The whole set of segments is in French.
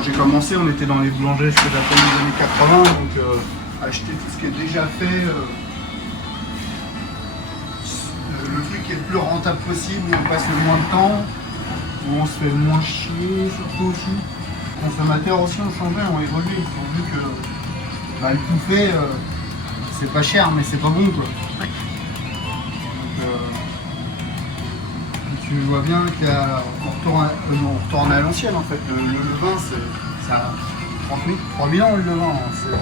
quand j'ai commencé, on était dans les boulangeries, je fais d'après les années 80, donc acheter tout ce qui est déjà fait, le truc qui est le plus rentable possible, où on passe le moins de temps, où on se fait le moins chier, surtout aussi. Les consommateurs aussi ont changé, ont évolué, ils ont vu que le tout fait, c'est pas cher, mais c'est pas bon quoi. Ouais. Donc, tu vois bien qu'on retourne à l'ancienne en fait. Le vin, ça a 30 000 ans le vin, hein.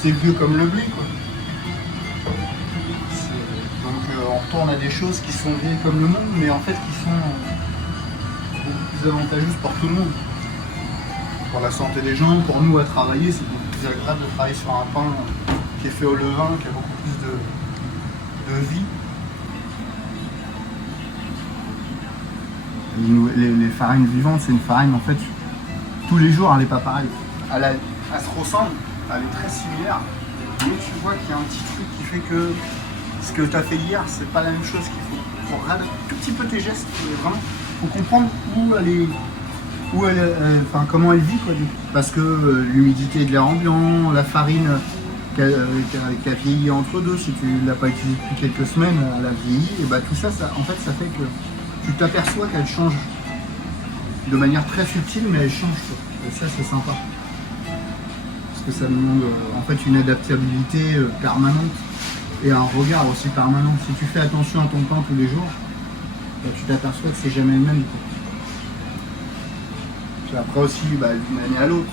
C'est vieux comme le blé quoi. Donc on retourne à des choses qui sont vieilles comme le monde, mais en fait qui sont beaucoup plus avantageuses pour tout le monde. Pour la santé des gens, pour nous à travailler, c'est beaucoup plus agréable de travailler sur un pain qui est fait au levain, qui a beaucoup plus de vie. Les farines vivantes, c'est une farine en fait, tous les jours elle n'est pas pareille. Elle se ressemble, elle est très similaire, mais tu vois qu'il y a un petit truc qui fait que ce que tu as fait hier, c'est pas la même chose qu'il faut. Il faut regarder un tout petit peu tes gestes, vraiment. Il faut comprendre comment elle vit quoi. Parce que l'humidité de l'air ambiant, la farine qui a vieilli entre deux, si tu ne l'as pas utilisée depuis quelques semaines, elle a vieilli, et bah tout ça, en fait ça fait que tu t'aperçois qu'elle change de manière très subtile, mais elle change. Et ça, c'est sympa. Parce que ça demande en fait une adaptabilité permanente et un regard aussi permanent. Si tu fais attention à ton pain tous les jours, bah, tu t'aperçois que c'est jamais le même. Puis après aussi, d'une année à l'autre,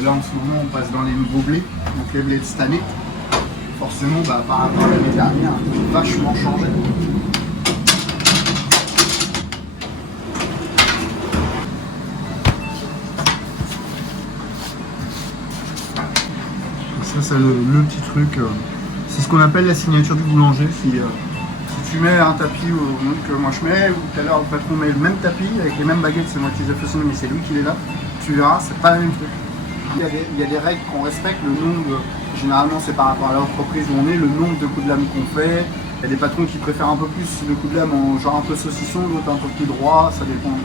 là en ce moment, on passe dans les nouveaux blés, donc les blés de cette année. Forcément, par rapport à l'année dernière, vachement changé. Ça, c'est le petit truc. C'est ce qu'on appelle la signature du boulanger. Si tu mets un tapis que moi je mets, ou tout à l'heure le patron met le même tapis avec les mêmes baguettes, c'est moi qui les ai façonnées, mais c'est lui qui les a, tu verras, c'est pas la même chose. Il y a des règles qu'on respecte, le nombre, généralement c'est par rapport à l'entreprise où on est, le nombre de coups de lame qu'on fait. Il y a des patrons qui préfèrent un peu plus de coups de lame en genre un peu saucisson, d'autres un peu plus droit, ça dépend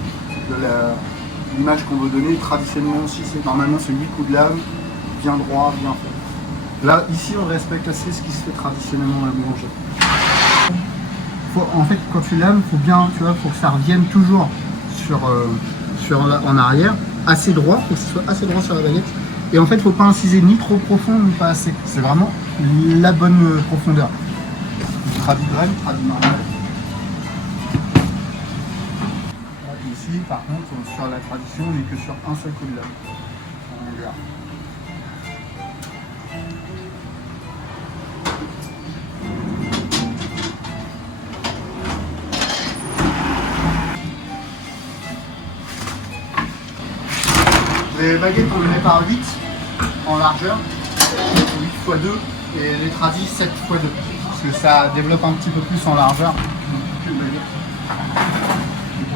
de l'image qu'on veut donner. Traditionnellement aussi, normalement c'est 8 coups de lame, bien droit, bien fait. Là, ici, on respecte assez ce qui se fait traditionnellement à la boulangerie. En fait, quand tu lames, faut que ça revienne toujours en arrière, assez droit, faut que ce soit assez droit sur la baguette. Et en fait, faut pas inciser ni trop profond, ni pas assez. C'est vraiment la bonne profondeur. Tradi graine, tradi normal. Ici, par contre, sur la tradition, on n'est que sur un seul coup de lame. On regarde. Les baguettes, on les met par 8 en largeur, 8 x 2, et les tradis 7 x 2, parce que ça développe un petit peu plus en largeur.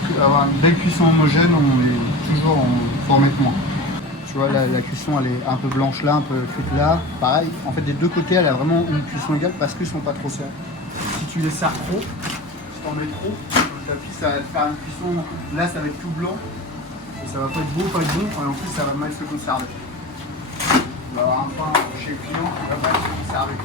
Pour avoir une belle cuisson homogène, faut en mettre moins. Tu vois, la cuisson elle est un peu blanche là, un peu cuite là. Pareil, en fait des deux côtés, elle a vraiment une cuisson égale parce qu'ils sont pas trop serrés. Si tu les serres trop, si tu en mets trop, le tapis ça va te faire une cuisson, là ça va être tout blanc. Et ça va pas être beau, pas être bon, et en plus ça va mal se conserver. On va avoir un pain chez le client qui va mal se conserver.